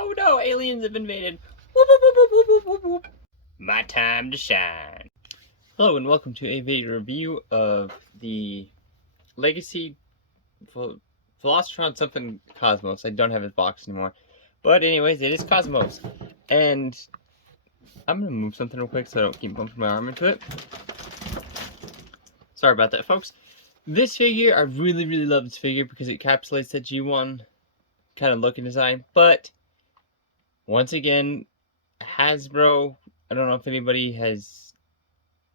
Oh no, aliens have invaded. Whoop, whoop, whoop, whoop, whoop, whoop, whoop. My time to shine. Hello and welcome to a video review of the Legacy Velocitron something Cosmos. I don't have his box anymore. But anyways, it is Cosmos. And I'm going to move something real quick so I don't keep bumping my arm into it. Sorry about that, folks. This figure, I really love this figure because it encapsulates that G1 kind of look and design. But once again, Hasbro, I don't know if anybody has...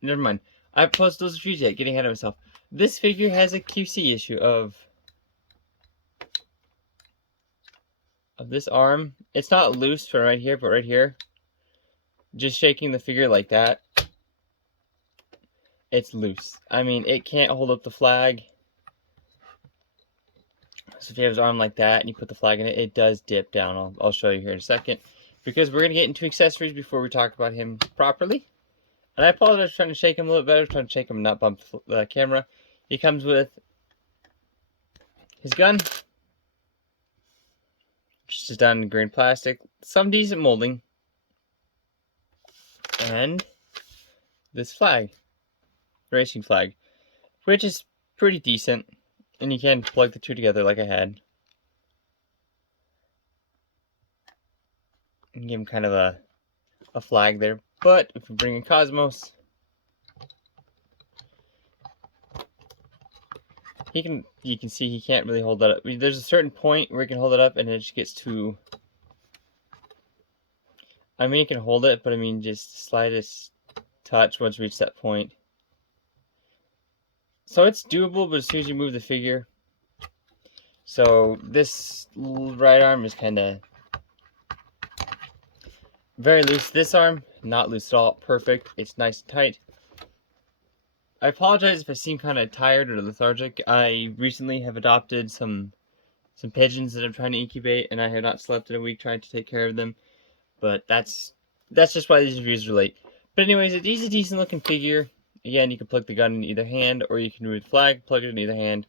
Never mind. I haven't posted those reviews yet, getting ahead of myself. This figure has a QC issue of this arm. It's not loose for right here, but right here. Just shaking the figure like that. It's loose. I mean, it can't hold up the flag. So if you have his arm like that and you put the flag in it, it does dip down. I'll show you here in a second. Because we're going to get into accessories before we talk about him properly. And I apologize for trying to shake him a little better, trying to shake him and not bump the camera. He comes with his gun, which is done in green plastic, some decent molding, and this flag, racing flag, which is pretty decent, and you can plug the two together like I had. And give him kind of a flag there. But if we bring in Cosmos, you can see he can't really hold that up. I mean, there's a certain point where he can hold it up and it just gets too... I mean, he can hold it, but I mean, just slightest touch once we reach that point. So it's doable, but as soon as you move the figure... So this right arm is kind of very loose. This arm, not loose at all. Perfect. It's nice and tight. I apologize if I seem kind of tired or lethargic. I recently have adopted some pigeons that I'm trying to incubate, and I have not slept in a week trying to take care of them. But that's just why these reviews are late. But anyways, it is a decent looking figure. Again, you can plug the gun in either hand, or you can remove the flag, plug it in either hand.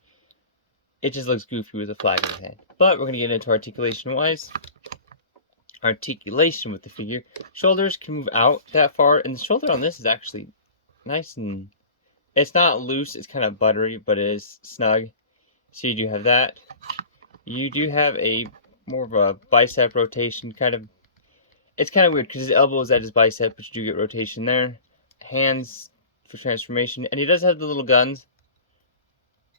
It just looks goofy with a flag in the hand. But we're going to get into articulation-wise. Articulation with the figure. Shoulders can move out that far, and the shoulder on this is actually nice and... It's not loose, it's kind of buttery, but it is snug. So you do have that. You do have a more of a bicep rotation kind of... It's kind of weird because his elbow is at his bicep, but you do get rotation there. Hands for transformation. And he does have the little guns,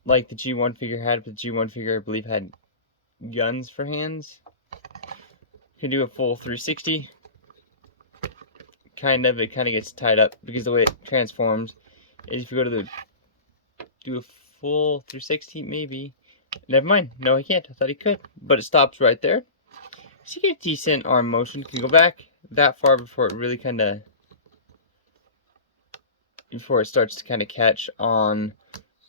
like the G1 figure had, but the G1 figure, I believe, had guns for hands. You can do a full 360. It kind of gets tied up because the way it transforms is if you go to do a full 360, maybe. Never mind. No, he can't. I thought he could. But it stops right there. So you get a decent arm motion. You can go back that far before it really before it starts to kind of catch on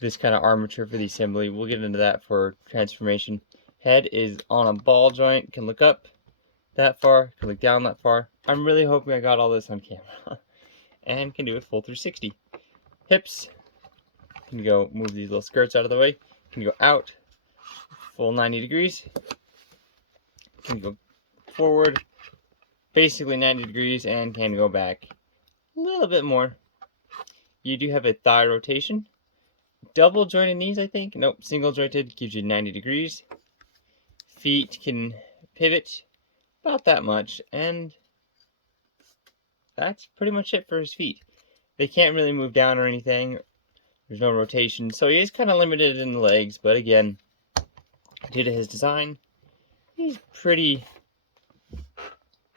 this kind of armature for the assembly. We'll get into that for transformation. Head is on a ball joint. Can look up that far. Can look down that far. I'm really hoping I got all this on camera. And can do a full 360. Hips. Can go move these little skirts out of the way. Can go out. Full 90 degrees. Can go forward. Basically 90 degrees. And can go back a little bit more. You do have a thigh rotation. Double jointed knees, I think. Nope, single jointed gives you 90 degrees. Feet can pivot about that much, and that's pretty much it for his feet. They can't really move down or anything. There's no rotation, so he is kind of limited in the legs, but again, due to his design, he's pretty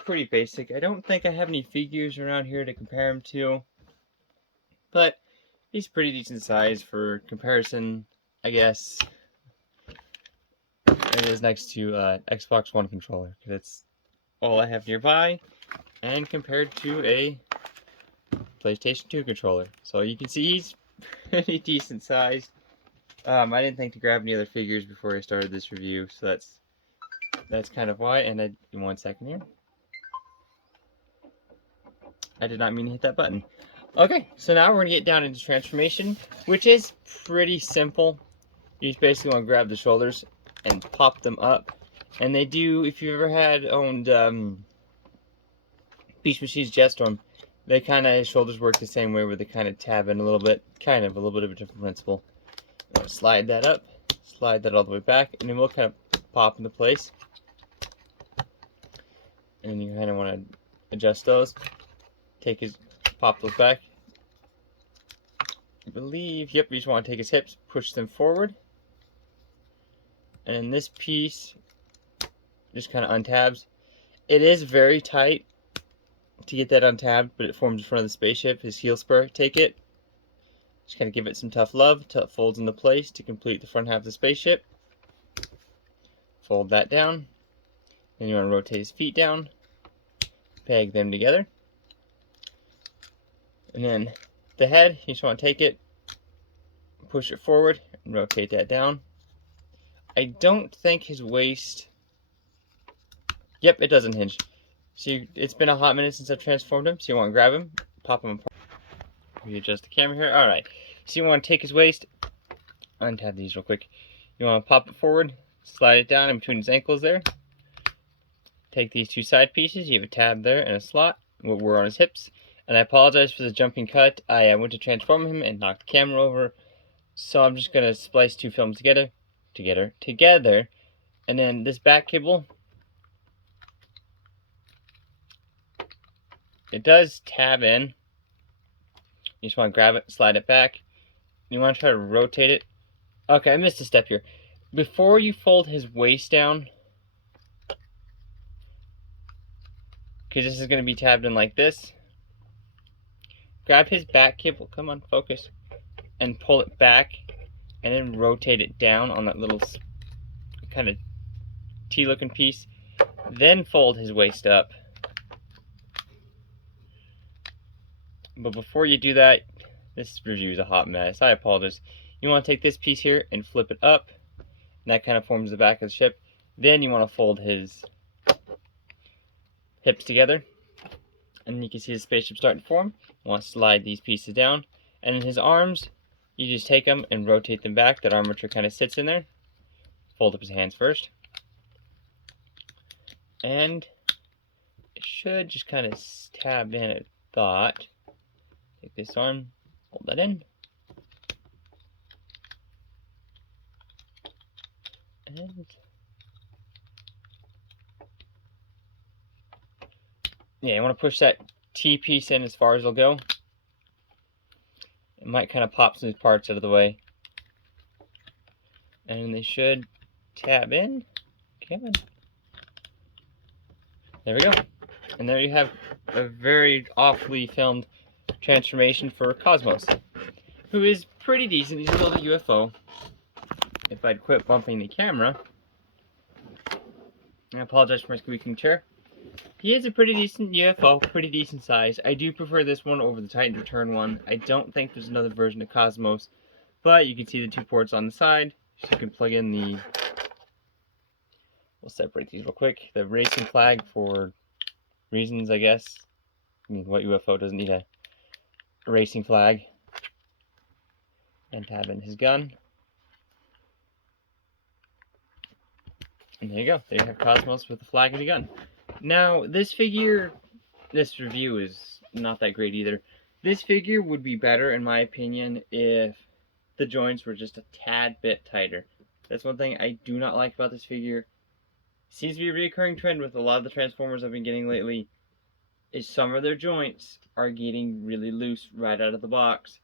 basic. I don't think I have any figures around here to compare him to, but he's pretty decent size for comparison, I guess. It is next to Xbox One controller, because it's all I have nearby, and compared to a PlayStation 2 controller. So you can see he's pretty decent size. I didn't think to grab any other figures before I started this review, so that's kind of why. And in 1 second here. I did not mean to hit that button. Okay, so now we're going to get down into transformation, which is pretty simple. You just basically want to grab the shoulders and pop them up, And they do, if you ever had owned Beach Machines Jetstorm, they kind of, his shoulders work the same way where they kind of tab in a little bit, kind of a little bit of a different principle. Slide that up, slide that all the way back, and then we'll kind of pop into place. And you kind of want to adjust those. Take his, pop those back. I believe, yep, you just want to take his hips, push them forward. And this piece just kind of untabs. It is very tight to get that untabbed, but it forms in front of the spaceship. His heel spur, take it. Just kind of give it some tough love until it folds into place to complete the front half of the spaceship. Fold that down. Then you want to rotate his feet down. Peg them together. And then the head, you just want to take it, push it forward, and rotate that down. I don't think his waist... Yep, it doesn't hinge. So it's been a hot minute since I've transformed him, so you want to grab him, pop him apart. Readjust the camera here. Alright, so you want to take his waist, untab these real quick. You want to pop it forward, slide it down in between his ankles there. Take these two side pieces, you have a tab there and a slot. We're on his hips. And I apologize for the jumping cut. I went to transform him and knocked the camera over. So I'm just going to splice two films together. And then this back cable, it does tab in. You just want to grab it, slide it back. You want to try to rotate it. Okay, I missed a step here. Before you fold his waist down, because this is going to be tabbed in like this, grab his back cable, come on, focus, and pull it back, and then rotate it down on that little kind of T-looking piece. Then fold his waist up. But before you do that, this review is a hot mess. I apologize. You want to take this piece here and flip it up, and that kind of forms the back of the ship. Then you want to fold his hips together, and you can see the spaceship starting to form. You want to slide these pieces down, and in his arms, you just take them and rotate them back. That armature kind of sits in there. Fold up his hands first, and it should just kind of tab in at thought. Take this arm, hold that in, and yeah, you want to push that T piece in as far as it'll go. It might kind of pop some parts out of the way, and they should tab in. Come on. There we go. And there you have a very awfully filmed transformation for Cosmos, who is pretty decent. He's a little UFO. If I'd quit bumping the camera. I apologize for my squeaking chair. He is a pretty decent UFO, pretty decent size. I do prefer this one over the Titan Return one. I don't think there's another version of Cosmos, but you can see the two ports on the side, so you can plug in the... We'll separate these real quick. The racing flag for reasons, I guess. I mean, what UFO doesn't need a racing flag? And tab in his gun. And there you go. There you have Cosmos with the flag and a gun. Now, this figure, this review is not that great either. This figure would be better, in my opinion, if the joints were just a tad bit tighter. That's one thing I do not like about this figure. Seems to be a recurring trend with a lot of the Transformers I've been getting lately, is some of their joints are getting really loose right out of the box,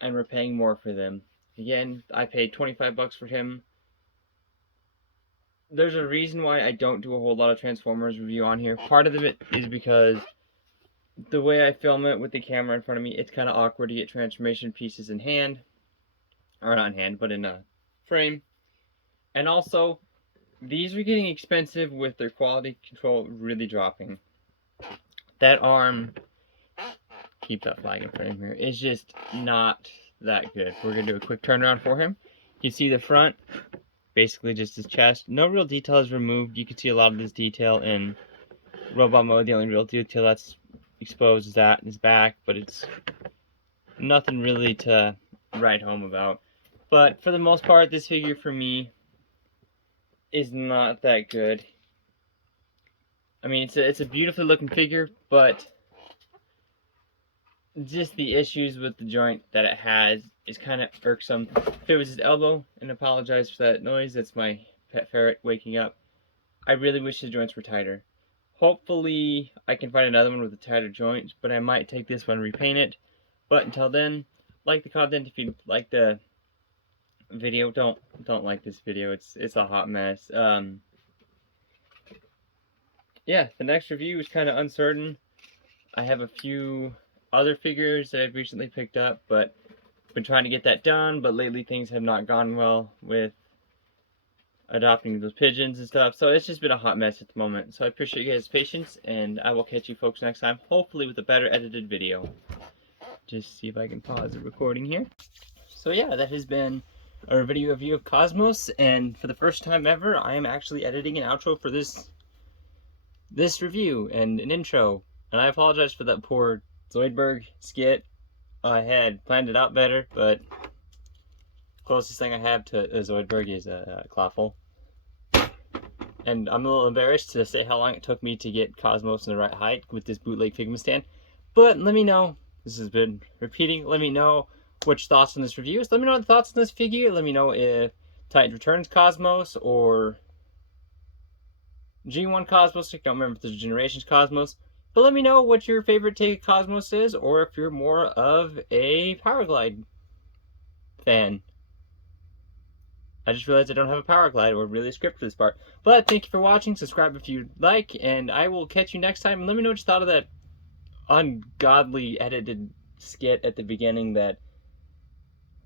and we're paying more for them. Again, I paid 25 bucks for him. There's a reason why I don't do a whole lot of Transformers review on here. Part of it is because the way I film it with the camera in front of me, it's kind of awkward to get transformation pieces in hand. Or not in hand, but in a frame. And also, these are getting expensive with their quality control really dropping. That arm, keep that flag in front of here, is just not that good. We're going to do a quick turnaround for him. You can see the front. Basically just his chest. No real detail is removed. You can see a lot of this detail in robot mode. The only real detail that's exposed is that in his back, but it's nothing really to write home about. But for the most part, this figure for me is not that good. I mean, it's a beautifully looking figure, but just the issues with the joint that it has is kind of irksome. If it was his elbow, and apologize for that noise, that's my pet ferret waking up. I really wish his joints were tighter. Hopefully, I can find another one with a tighter joint, but I might take this one and repaint it. But until then, like the content. If you like the video, don't like this video. It's a hot mess. Yeah, the next review is kind of uncertain. I have a few other figures that I've recently picked up, but been trying to get that done, but lately things have not gone well with adopting those pigeons and stuff, so it's just been a hot mess at the moment. So I appreciate you guys' patience, and I will catch you folks next time, hopefully with a better edited video. Just see if I can pause the recording here. So yeah, that has been our video review of Cosmos, and for the first time ever, I am actually editing an outro for this review and an intro, and I apologize for that poor Zoidberg skit. I had planned it out better, but closest thing I have to a Zoidberg is a Clawful. And I'm a little embarrassed to say how long it took me to get Cosmos in the right height with this bootleg Figma stand. But let me know, this has been repeating, let me know what your thoughts on this review is. Let me know the thoughts on this figure. Let me know if Titan Returns Cosmos or G1 Cosmos. I don't remember if there's Generations Cosmos. But let me know what your favorite take of Cosmos is, or if you're more of a Powerglide fan. I just realized I don't have a Powerglide or really a script for this part. But thank you for watching. Subscribe if you like, and I will catch you next time. And let me know what you thought of that ungodly edited skit at the beginning that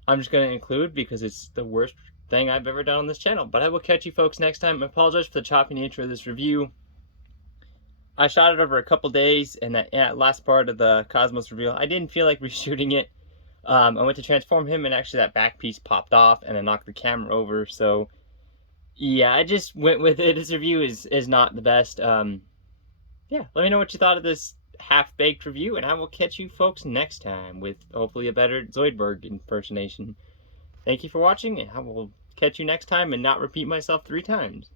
I'm just going to include because it's the worst thing I've ever done on this channel. But I will catch you folks next time. I apologize for the choppy nature of this review. I shot it over a couple days, and that last part of the Cosmos reveal, I didn't feel like reshooting it. I went to transform him, and actually that back piece popped off, and I knocked the camera over. So, yeah, I just went with it. This review is not the best. Yeah, let me know what you thought of this half-baked review, and I will catch you folks next time with hopefully a better Zoidberg impersonation. Thank you for watching, and I will catch you next time and not repeat myself 3 times.